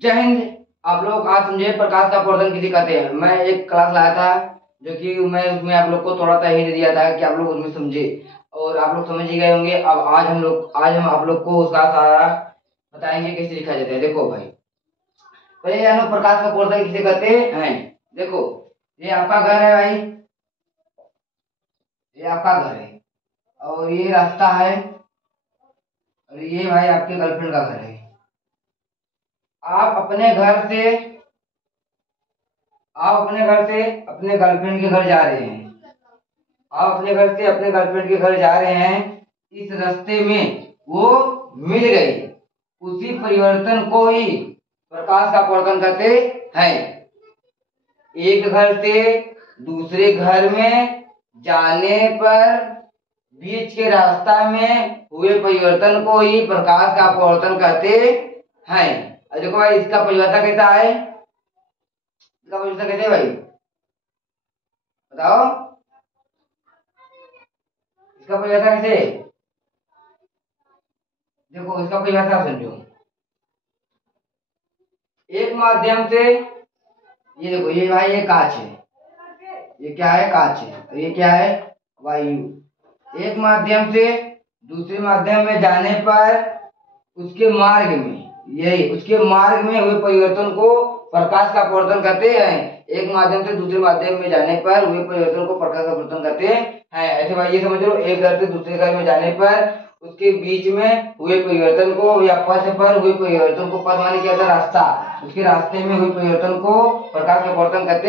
जय हिंद। आप लोग आज समझे प्रकाश का प्रवर्धन किसे कहते हैं। मैं एक क्लास लाया था जो कि मैं उसमें आप लोग को थोड़ा सा हिंट दिया था कि आप लोग उसमें समझे और आप लोग समझ ही गए होंगे। अब आज हम आप लोग को उसका सारा बताएंगे कैसे लिखा जाता है। देखो भाई, पहले जानो प्रकाश का प्रवर्धन किसे कहते हैं। देखो, ये आपका घर है भाई, ये आपका घर है और ये रास्ता है और ये भाई आपके गर्लफ्रेंड का घर है। आप अपने घर से आप अपने घर से अपने गर्लफ्रेंड के घर जा रहे हैं। आप अपने घर से अपने गर्लफ्रेंड के घर जा रहे हैं। इस रास्ते में वो मिल गई। उसी परिवर्तन को ही प्रकाश का परिवर्तन कहते हैं। एक घर से दूसरे घर में जाने पर बीच के रास्ता में हुए परिवर्तन को ही प्रकाश का परिवर्तन कहते हैं। अब देखो भाई, इसका परिवर्तन कैसा है, इसका परिवर्तन कैसे है भाई, बताओ। इसका परिभाषा कैसे है? देखो, इसका परिभाषा समझो। एक माध्यम से, ये देखो, ये भाई ये कांच है, ये क्या है, कांच है और ये क्या है, वायु। एक माध्यम से दूसरे माध्यम में जाने पर उसके मार्ग में उसके मार्ग में हुए परिवर्तन को प्रकाश का परिवर्तन कहते हैं। एक माध्यम से दूसरे माध्यम में जाने पर हुए परिवर्तन को प्रकाश का परिवर्तन कहते हैं। ऐसे भाई ये समझ लो, एक घर से दूसरे घर में जाने पर उसके बीच में हुए परिवर्तन को या पथ पर हुए परिवर्तन को, पथ माने क्या था, रास्ता, उसके रास्ते में हुए परिवर्तन को प्रकाश का परिवर्तन कहते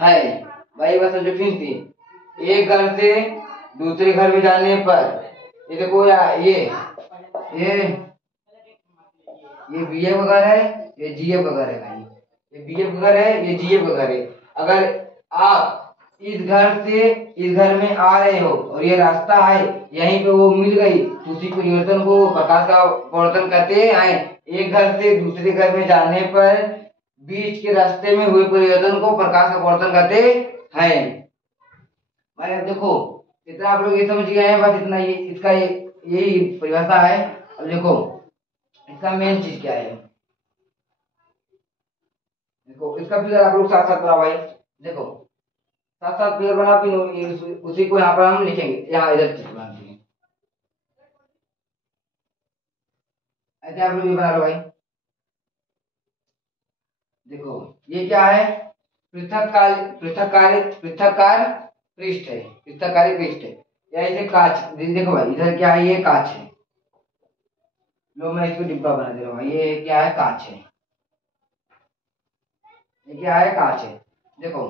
हैं। भाई बस समझो फिर थी, एक घर से दूसरे घर में जाने पर, ये देखो ये बीएफ का घर है, ये जीएफ का घर है भाई। ये बीएफ का घर है, ये जीएफ का घर है। अगर आप इस घर से इस घर में आ रहे हो और ये रास्ता है, यहीं पे वो मिल गई, तो उसी परिवर्तन को प्रकाश का परिवर्तन कहते हैं। एक घर से दूसरे घर में जाने पर बीच के रास्ते में हुए परिवर्तन को प्रकाश का परिवर्तन कहते हैं। भाई अब देखो, इतना आप लोग ये समझ गए हैं, बस इतना, ये इसका यही परिभाषा है। अब देखो, इसका मेन चीज क्या है। देखो, इसका फिगर आप लोग साथ साथ बनाओ भाई। देखो, साथ साथ फिगर बना, फिर उसी को यहाँ पर हम लिखेंगे, यहाँ इधर चीज बना देंगे। ऐसे आप लोग ये बना लो भाई। देखो, ये क्या है, पृथक कार्य पृष्ठ है, पृथक कार्य पृष्ठ है, या इसे कांच। देखो भाई, इधर क्या है, ये कांच है। लो मैं इसको डिब्बा बना दे रहा हूँ, ये क्या है, कांच है। ये क्या है, कांच है। देखो,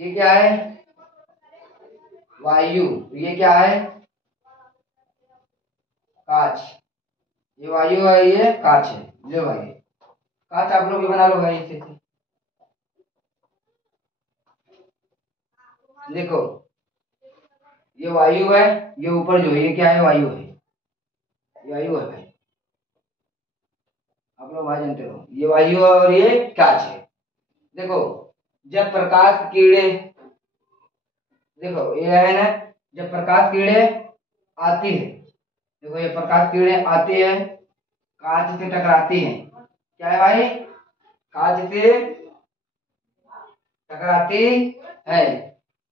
ये क्या है, वायु। ये क्या है, कांच। ये वायु है, ये कांच है। लो भाई, कांच आप लोग भी बना लो भाई इसे। देखो, ये वायु है, ये ऊपर जो है ये क्या है, वायु है, ये वायु है भाई। आप लोग भाई जानते हो, ये वायु है और ये कांच है। देखो, जब प्रकाश किरणें, देखो ये है ना, जब प्रकाश किरणें आती है, देखो ये प्रकाश किरणें आती है, कांच से टकराती है। क्या है भाई, कांच से टकराती है।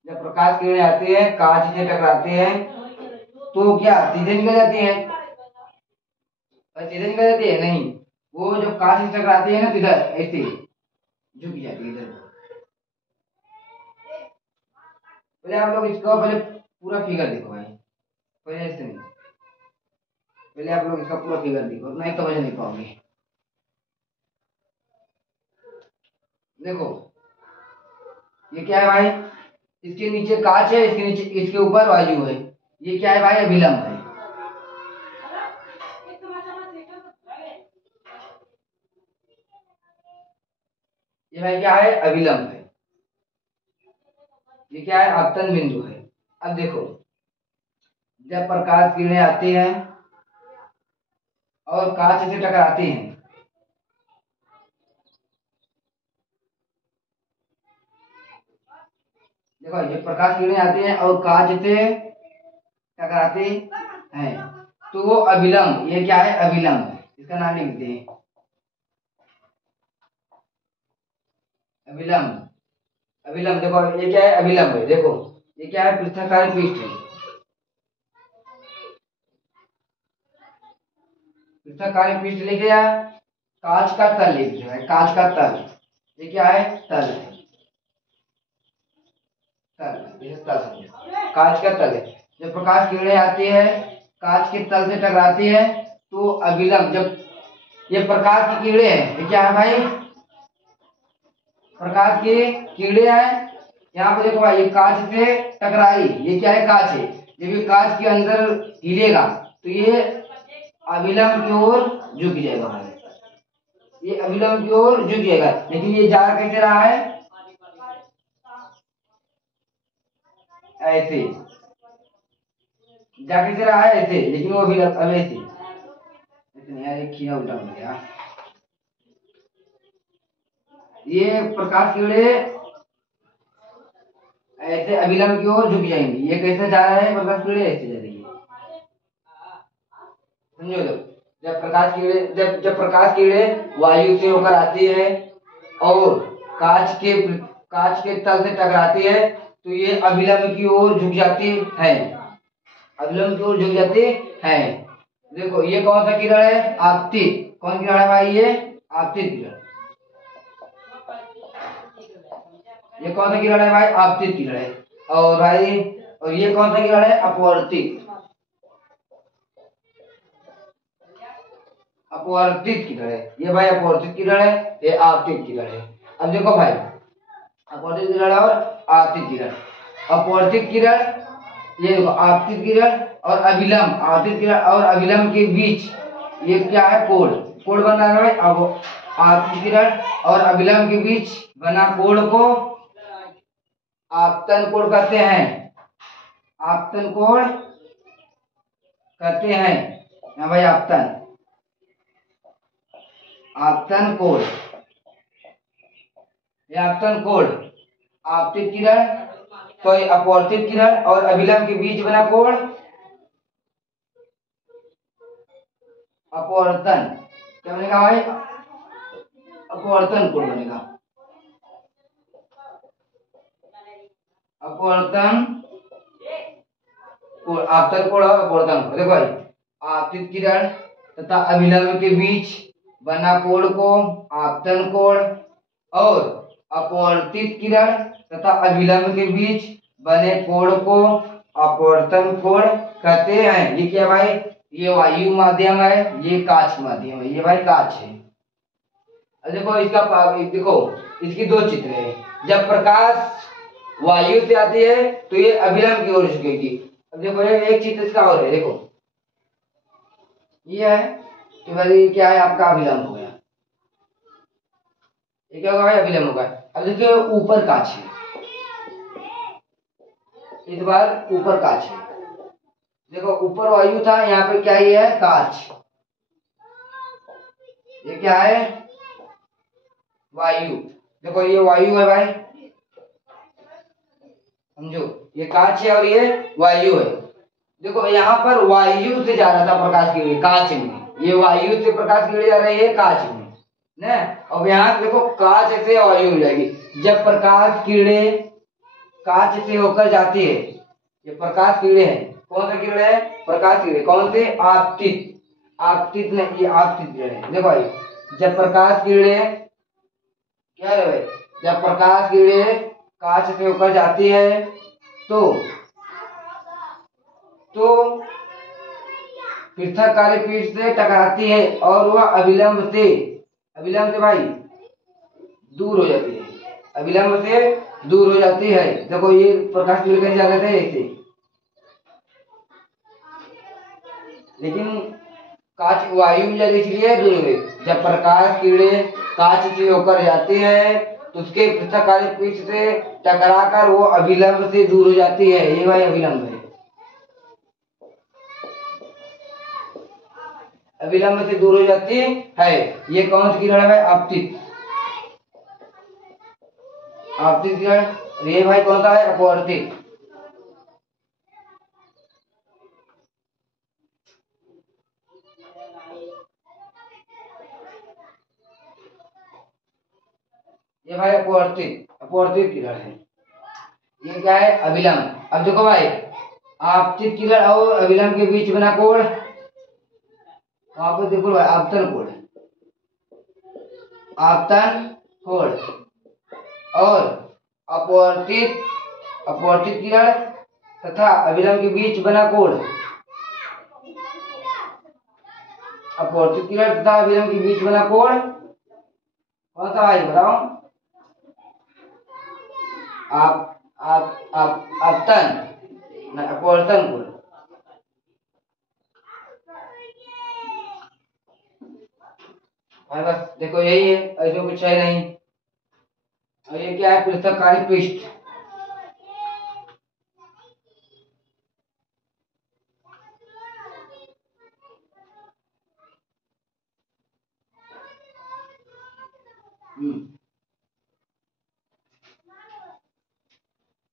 जब प्रकाश किरणें आती है, कांच से टकराती है, तो क्या सीधे निकल जाती है, सीधे निकल जाती है नहीं, वो जब कांच से टकराती है ना, तो इधर ऐसे झुक जाती है इधर। पहले आप लोग इसको पहले पूरा फिगर देखो भाई, पहले ऐसे नहीं, पहले आप लोग इसका पूरा फिगर देखो, नहीं तो समझ नहीं पाओगे। देखो, ये क्या है भाई, इसके नीचे कांच है, इसके नीचे, इसके ऊपर वायु है। ये क्या है भाई, अभिलंब है। ये भाई क्या है, अभिलंब है। ये क्या है, आपतन बिंदु है। अब देखो, जब प्रकाश किरणें आती हैं और कांच से टकराती हैं, देखो जब प्रकाश किरणें आती हैं और कांच से टकराती हैं, तो वो अभिलंब, ये क्या है, अभिलंब है, इसका नाम लिखते हैं। अभिलंब। अभिलंब देखो ये क्या है, अभिलंब है। देखो ये क्या है, पृथककारी पृष्ठ है। पृथककारी पृष्ठ लिख दिया। कांच का तल लिख दिया है, कांच का तल। ये क्या है, तल है। तल, ये तल समझो, कांच का तल है। जब प्रकाश किरणें आती है, कांच के तल से टकराती है, तो अभिलंब, जब ये प्रकाश की किरणें हैं, ये क्या है भाई, प्रकाश की किरणें हैं। यहाँ पे देखो भाई, ये कांच से टकराई, ये क्या है, कांच है। जब ये कांच के अंदर हिलेगा तो ये अभिलंब की ओर झुक जाएगा भाई, ये अभिलंब की ओर झुक जाएगा। लेकिन ये जा कैसे रहा है, ऐसे जा कैसे रहा है, ऐसे। लेकिन वो अभिलंब अब ऐसे, इतने यार एक खीरा उल्टा हो गया। ये प्रकाश किरणें ऐसे अभिलंब की ओर झुक जाएंगी। ये कैसे जा रहा है, प्रकाश किरणें ऐसे जा रही है, समझो। जब प्रकाश किरणें वायु से होकर आती है और कांच के तल से टकराती है, तो ये अभिलंब की ओर झुक जाती है, अभिलंब की ओर झुक जाती है। देखो ये कौन सा किरण है, आपतित। कौन किरण है भाई, ये आपतित किरण। ये कौन सा किरण है भाई, आपतित किरण है। और भाई, और ये कौन सा किरण है, अपवर्तित। अपवर्तित किरण है ये भाई, अपवर्तित किरण है, ये आपतित किरण है। अब देखो भाई, अपवर्तित किरण और आपतित किरण। अपवर्तित किरण, ये देखो आपतित किरण और अभिलंब, आपतित किरण और अभिलंब के बीच ये क्या है, कोण। कोण बन रहा है भाई। अब आपतित किरण और अभिलंब के बीच बना कोण को आपतन कोण कहते हैं, आपतन कोण कहते हैं। हाँ भाई, आपतन, आपतन कोण, ये आपतन कोण। आपतित किरण तो अपवर्तित किरण और अभिलंब के बीच बना कोण अपवर्तन, क्या बनेगा भाई, अपवर्तन कोण बनेगा, अपवर्तन कोण। आपतन कोण और अपवर्तन कोण। देखो भाई, आपतित किरण तथा अभिलंब के बीच बना कोण को आपतन कोण, और अपवर्तित किरण तथा अभिलंब के बीच बने कोण को अपवर्तन कोण कहते हैं। ये क्या भाई, ये वायु माध्यम है, ये कांच माध्यम है, ये भाई कांच है। अब देखो देखो इसकी दो चित्र है। जब प्रकाश वायु से आती है तो ये अभिलंब की ओर झुकेगी। अब देखो ये एक चित्र इसका और है, देखो ये है कि भाई क्या है, आपका अभिलंब हो गया, ये क्या होगा भाई, अभिलंब होगा। अब देखिए ऊपर कांच है, इस बार ऊपर कांच है। देखो ऊपर वायु था, यहाँ पे क्या ही है, कांच। ये क्या है, वायु। देखो ये वायु है भाई, समझो, ये कांच है और ये वायु है। देखो यहाँ पर वायु से जा रहा था प्रकाश की किरण कांच में, ये वायु से प्रकाश की किरण जा रही है कांच में ना। अब यहाँ देखो कांच से वायु हो जाएगी। जब प्रकाश किरणें कांच से होकर जाती है, ये प्रकाश किरणें है, कौन सा किरण है, प्रकाश किरणें। कौन से, आपतित, आपतित नहीं, ये आपतित किरण है। देखो भाई, जब प्रकाश किरणें क्या है भाई, जब प्रकाश किरणें कांच से होकर जाती है तो पृथककारी पृष्ठ से टकराती है और वह अभिलंब से भाई दूर हो जाती है, अभिलंब से दूर हो जाती है। देखो ये प्रकाश किरण कहीं जा रहे थे ऐसे, लेकिन कांच वायु में जाती इसलिए दूर हो गई। जब प्रकाश किरणें कांच से होकर जाती है तो उसके पृथककारी पृष्ठ से टकराकर वो अभिलंब से दूर हो जाती है, ये भाई अभिलंब है। अभिलंब से दूर हो जाती है। ये कौन सी किरण है, आपतित, आपतित किरण। और ये भाई कौन सा है, अपवर्तित। ये भाई अपवर्तित किरण है। ये क्या है? अभिलंब। अब देखो भाई, आपतित किरण और अभिलंब के बीच बना कोण, वहां पर देखो भाई आपतन कोण, आपतन कोण। और अपवर्तित किरण तथा अभिलंब के बीच बना कोण, अपवर्तित किरण तथा अभिलंब के बीच बना कोण कौन सा भाई बताओ? आपतन अपवर्तन कोण। भाई बस देखो यही है, ऐसे कुछ है नहीं। और ये क्या है? पृथक्कारी पृष्ठ।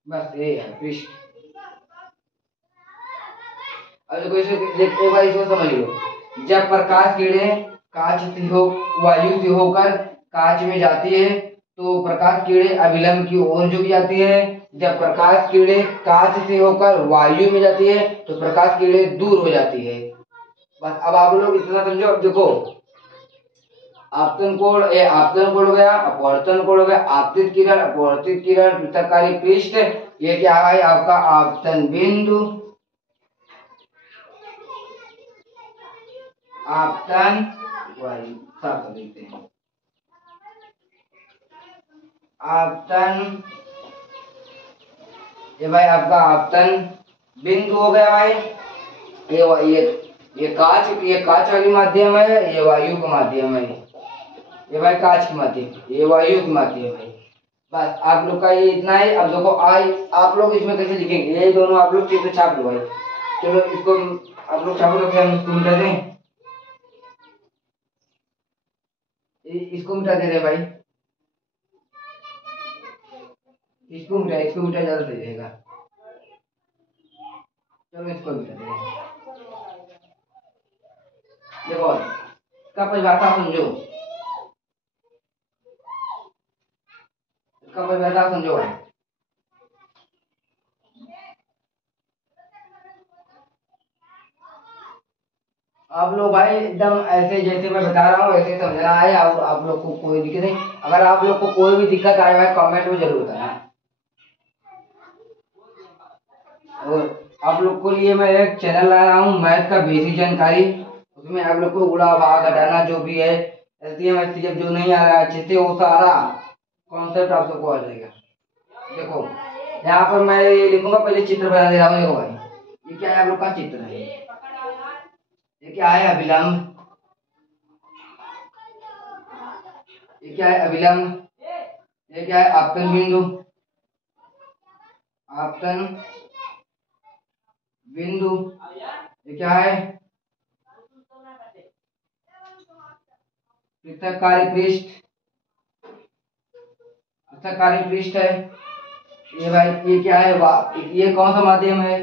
बस ये है पृष्ठ। अब देखो इसे देखो भाई, इसको समझ लो। जब प्रकाश किरणें कांच से हो वायु से होकर कांच में जाती है तो प्रकाश किरणें अभिलंब की ओर झुक जाती है। जब प्रकाश किरणें कांच से होकर वायु में जाती है तो प्रकाश किरणें दूर हो जाती है। बस अब आप लोग इतना समझो। अब देखो, आपतन कोण, ये आपतन कोण हो गया, अपवर्तन कोण हो गया, आपतित किरण, अपवर्तित किरण, पृथक्कारी पृष्ठ। ये क्या है? आपका आपतन बिंदु, आपतन वायु साफ कर देते हैं। आपतन, ये भाई आपका आपतन बिंदु हो गया भाई। ये कांच वाली माध्यम है, ये वायु का माध्यम है। ये भाई कांच की माध्यम, ये वायु की माध्यम है। बस आप लोग का ये इतना है। अब देखो आप लोग इसमें कैसे लिखेंगे, ये दोनों आप लोग चित्र छाप लो भाई। चलो इसको आप लोग छापो तो फिर हम इसको मिटा दें। इसको मिटा दे रहे भाई, इसको मिटा ज्यादा सही रहेगा। चलो इसको मिटा दे रहे। देखो इसका परिभाषा समझो, इसका परिभाषा समझो भाई। आप लोग भाई एकदम ऐसे जैसे मैं बता रहा हूँ ऐसे समझना है। और आप लोग को कोई दिक्कत नहीं। अगर आप लोग को कोई भी दिक्कत आए भाई कमेंट में जरूर बताना। और आप लोग को लिए मैं एक चैनल ला रहा हूँ, मैथ का बेसिक जानकारी। उसमें आप लोग को गुणा भाग घटाना जो भी है, एलसीएम एचसीएफ जो नहीं आ रहा है अच्छे से, वो सारा कॉन्सेप्ट आप सबको आ जाएगा। देखो यहाँ पर मैं ये लिखूंगा, पहले चित्र बना दे रहा हूँ। देखो भाई ये क्या है? आप लोग का चित्र है। ये क्या है? अभिलंब। ये क्या है? अभिलंब। ये क्या है? आपतन बिंदु, आपतन बिंदु। ये क्या है? पृथक्कारी पृष्ठ, पृथक्कारी पृष्ठ है। ये भाई ये क्या है? ये कौन सा माध्यम है?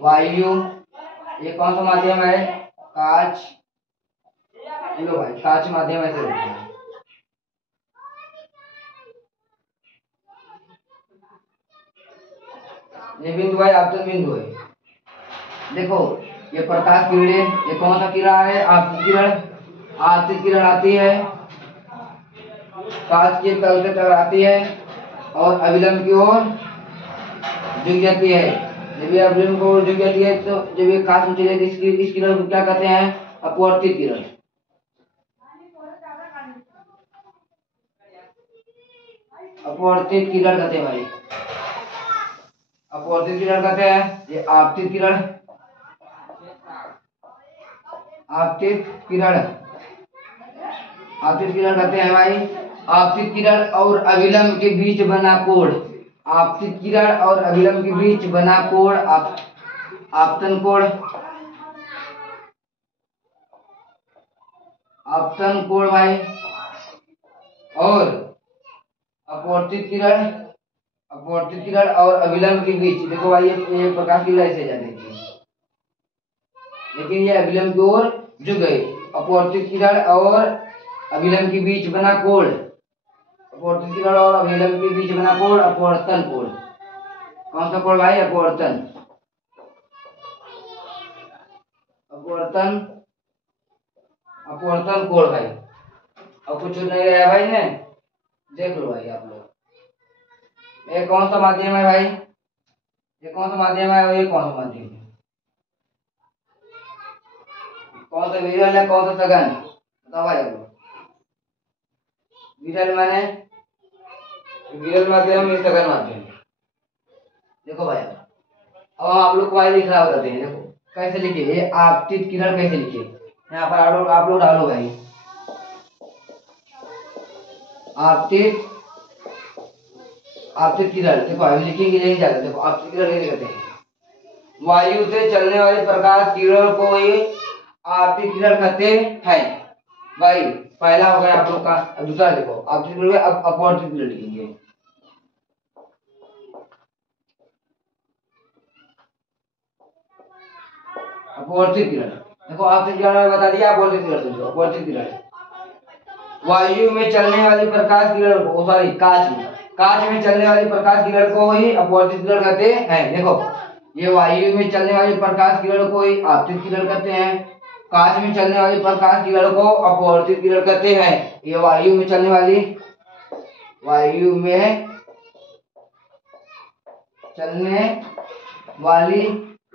वायु। ये कौन सा माध्यम है? कांच। लो भाई कांच माध्यम ऐसे होता है। ये बिंदु भाई आपतन बिंदु है। देखो ये प्रकाश किरणें, ये कौन सा किरण है? आपतित किरण। आपतित किरण आती है कांच के तल तक आती है और अभिलंब की ओर झुक जाती है। जब ये अभिलंब की ओर झुक जाती है तो जब ये कांच में चली जाती है, इस किरण को क्या कहते हैं? अपवर्तित किरण। अपवर्तित किरण कहते हैं भाई, अपवर्तित किरण कहते हैं। ये आपतित किरण, आपतित किरण, आपतित किरण कहते हैं भाई। आपतित किरण और अभिलंब के बीच बना कोण, आपतित किरण और अभिलंब के बीच बना कोण आपतन कोण, आपतन कोण भाई। और अपवर्तित किरण, अपवर्तित किरण और अभिलंब के बीच, देखो भाई ये प्रकाश की ऐसे जा रही थी लेकिन ये अभिलंब की ओर झुक गई। अपवर्तित किरण और अभिलंब के बीच बना कोण अपवर्तित किरण और अभिलंब के बीच बना कोण अपवर्तन कोण। कौन सा कोण भाई? अपवर्तन। अपवर्तन अपवर्तन कोण भाई। अब कुछ नहीं रहा भाई ने, देख लो भाई आप लोग। ये कौन सा माध्यम है भाई? ये कौन सा माध्यम है और ये कौन सा माध्यम है? कौन सा विरल है कौन सा सघन? बताओ भाई आप लोग। विरल माने विरल माध्यम या सघन माध्यम? देखो भाई अब हम आप लोग को भाई लिखना बताते हैं। देखो कैसे लिखे, ये आपतित किरण कैसे लिखे, यहाँ पर आप लोग डालो भाई। आपतित आपतित किरण देखो अभी लिखेंगे नहीं जाता। देखो आपतित किरण कैसे कहते हैं? वायु से चलने वाले प्रकाश किरण को ही आपतित किरण कहते हैं भाई। पहला हो गया आप लोग का। अब दूसरा देखो आपतित किरण अब अपवर्तित किरण लिखेंगे। अपवर्तित किरण देखो आपतित किरण में बता दिया। अपवर्तित किरण समझो। अपवर्तित किरण वायु में चलने वाली प्रकाश किरण को, सॉरी कांच में चलने वाली प्रकाश किरण को ही अपवर्तित किरण कहते हैं। देखो ये वायु में चलने वाली प्रकाश किरण को ही आपतित किरण कहते हैं। कांच में चलने वाली प्रकाश किरण को अपवर्तित किरण कहते हैं। ये वायु में चलने वाली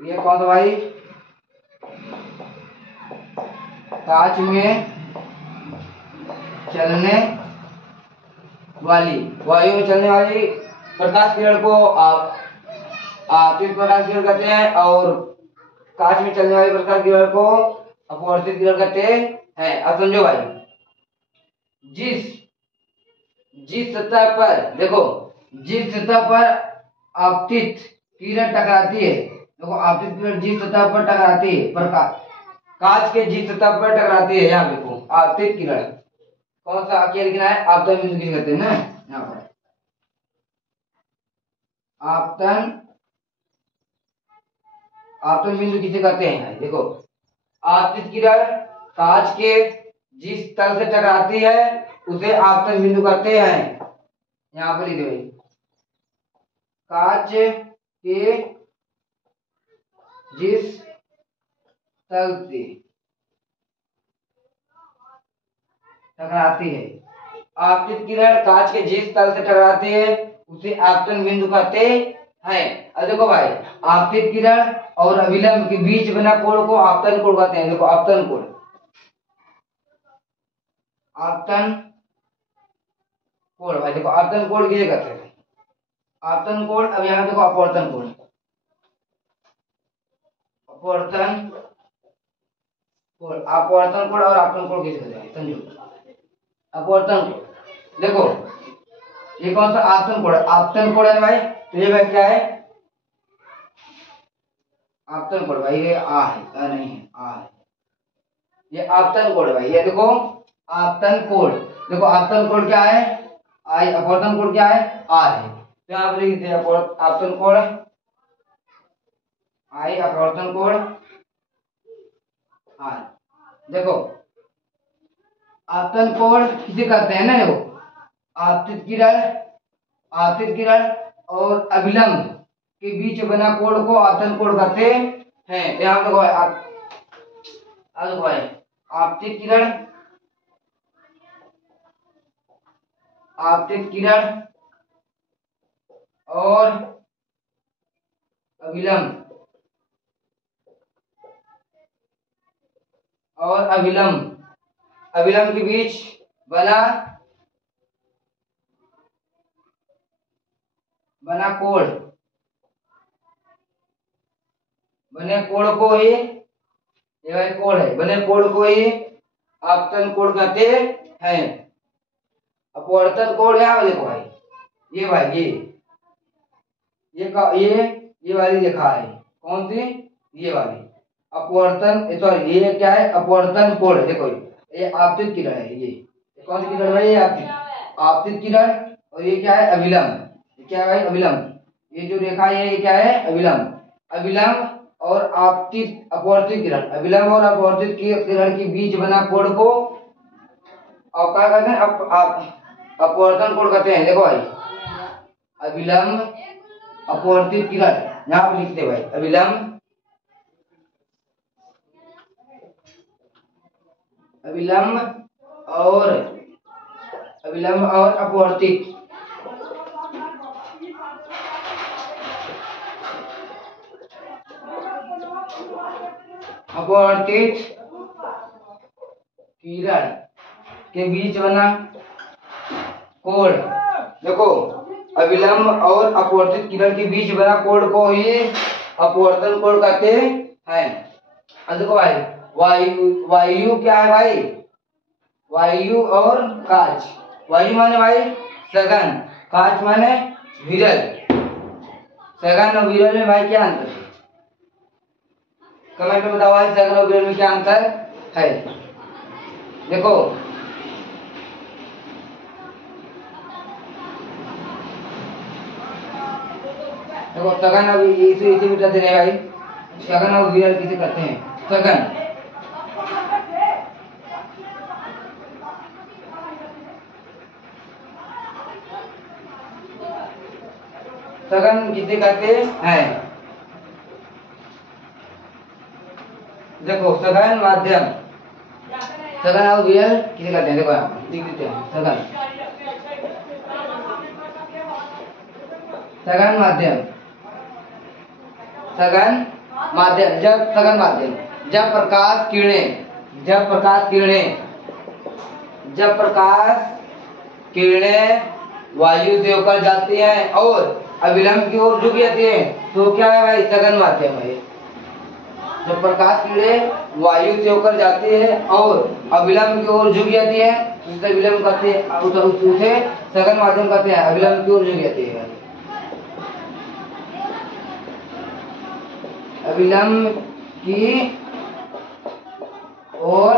ये कौन सा भाई? कांच में चलने वाली वायु में चलने वाली प्रकाश किरण को आपतित प्रकाश किरण कहते हैं और कांच में चलने वाली प्रकाश किरण को अपवर्तित किरण कहते हैं। अब समझो भाई, जिस सतह पर देखो जिस सतह पर आपतित किरण टकराती है, देखो आपतित किरण जिस सतह पर टकराती है प्रकाश कांच के जिस सतह पर टकराती है, यहाँ देखो आपतित किरण कौन सा क्या लिखना है? आपतन बिंदु किसे कहते हैं ना, यहाँ पर आपतन बिंदु किसे कहते हैं? देखो आपतित किरण कांच के जिस तल से टकराती है उसे आपतन बिंदु कहते हैं। यहाँ पर लिखे भाई कांच के जिस तल से टकराती है, आपतित किरण कांच के जिस तल से टकराती है उसे आपतन बिंदु कहते हैं। अब देखो भाई आपतित किरण और अभिलंब के बीच बना कोण को आपतन कोण कहते हैं। देखो आपतन कोण भाई, देखो आपतन कोण किसे कहते हैं? आपतन कोण। अब यहाँ देखो अपवर्तन कोण अपवर्तन कोण और आपतन कोण किसे कहते हैं समझो। अपवर्तन कोण देखो ये कौन सा आपतन कोण है? आपतन कोण है भाई। तो ये भाई क्या है? आपतन कोण भाई। ये आ है, आ नहीं है, आ है। ये आपतन कोण भाई। ये देखो आपतन कोण, देखो आपतन कोण क्या है? आई। अपवर्तन कोण क्या है? आ है। तो यहाँ पर लिख दिया आपतन कोण आई, अपवर्तन कोण आर। देखो आपतन कोण किसे कहते हैं ना? देखो आपतित किरण और अभिलंब के बीच बना कोण को आपतन कोण कहते हैं। यहाँ देखो आपतित किरण और अभिलंब के बीच बना बने कोण को ही, ये भाई कोण है, बने कोण को ही आपतन कोण कहते हैं। अपवर्तन कोण यहाँ देखो भाई, ये भाई ये वाली देखा है कौन सी? ये वाली अपवर्तन, सॉरी ये क्या है? अपवर्तन कोण। देखो ये आपतित किरण है। ये कौन सी किरण है? ये आपतित किरण। और ये क्या है? अभिलंब। ये क्या है भाई? अभिलंब। ये जो रेखा है ये क्या है? अभिलंब और अपवर्तित किरण, अभिलंब और अपवर्तित किरण के बीच बना कोण को और क्या कहते हैं? अपवर्तन कोण कहते हैं। देखो भाई, अविलंब अपवर्तित किरण, यहाँ पे लिखते भाई अविलंब और अपवर्तित किरण के बीच बना कोण। देखो, अविलंब और अपवर्तित किरण के बीच बना कोण को ही अपवर्तन कोण कहते हैं। अब देखो भाई, वायु क्या है भाई, वायु और कांच। वायु माने भाई सघन, कांच माने विरल। सघन और विरल में भाई क्या अंतर है, कमेंट में बताओ भाई, सघन और विरल में क्या अंतर है। देखो, सघन और इसे मिटाते रहे भाई, सघन और विरल किसे कहते हैं। सघन किसे कहते हैं। देखो, सघन माध्यम, सघन और विरल किसे कहते हैं। देखो यहाँ लिख देते हैं, सघन माध्यम, जब प्रकाश किरणें वायु से होकर जाती हैं और अविलंब की ओर झुक जाती है, तो क्या है भाई, सघन माध्यम है। जब प्रकाश किरणें वायु से होकर जाती है और अविलंब की ओर झुक जाती है, उसे विलंब कहते हैं, उसे सघन माध्यम कहते हैं। अविलंब की ओर झुक जाती है, अविलंब की ओर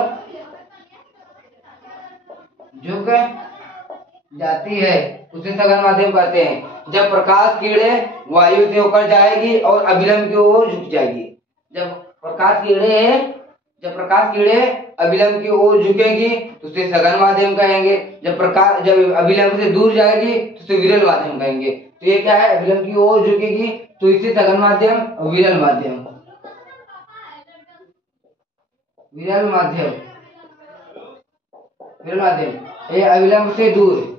झुक जाती है, उसे सघन माध्यम कहते हैं। जब प्रकाश किरणें वायु से होकर जाएगी और अविलंब की ओर झुक जाएगी, जब प्रकाश किरणें अविलंब की ओर झुकेगी तो उसे सघन माध्यम कहेंगे। जब अविलंब से दूर जाएगी तो उसे विरल माध्यम कहेंगे। तो ये क्या है, अविलंब की ओर झुकेगी तो इसे सघन माध्यम और विरल माध्यम ये अविलंब से दूर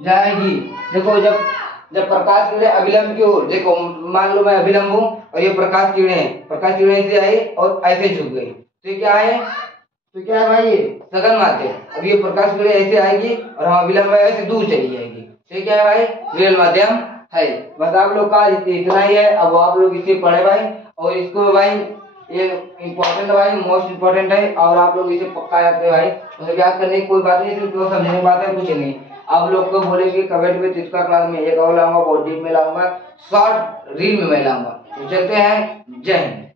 जाएगी। देखो, जब प्रकाश किरणें अविलंब की ओर, देखो मान लो मैं अविलंब हूँ और ये प्रकाश किरणें से आई और ऐसे झुक गई, तो ये क्या है, भाई, ये सघन माध्यम। अब ये प्रकाश किरणें ऐसे आएगी और हम अविलंब में ऐसे दूर चली जाएगी, तो ये क्या है भाई, विरल माध्यम है। बस आप लोग का इतना ही है। अब आप लोग इसे पढ़े भाई, और इसको भाई ये इम्पोर्टेंट है भाई, मोस्ट इम्पोर्टेंट है, और आप लोग इसे पक्का याद करें भाई। मतलब याद करने की कोई बात नहीं, सिर्फ समझने की बात है, कुछ नहीं। आप लोग को बोलेंगे कमेंट में, इसका क्लास में एक और लाऊंगा, बहुत डीप में लाऊंगा, शॉर्ट रील में मैं लाऊंगा। तो चलते हैं, जय हिंद।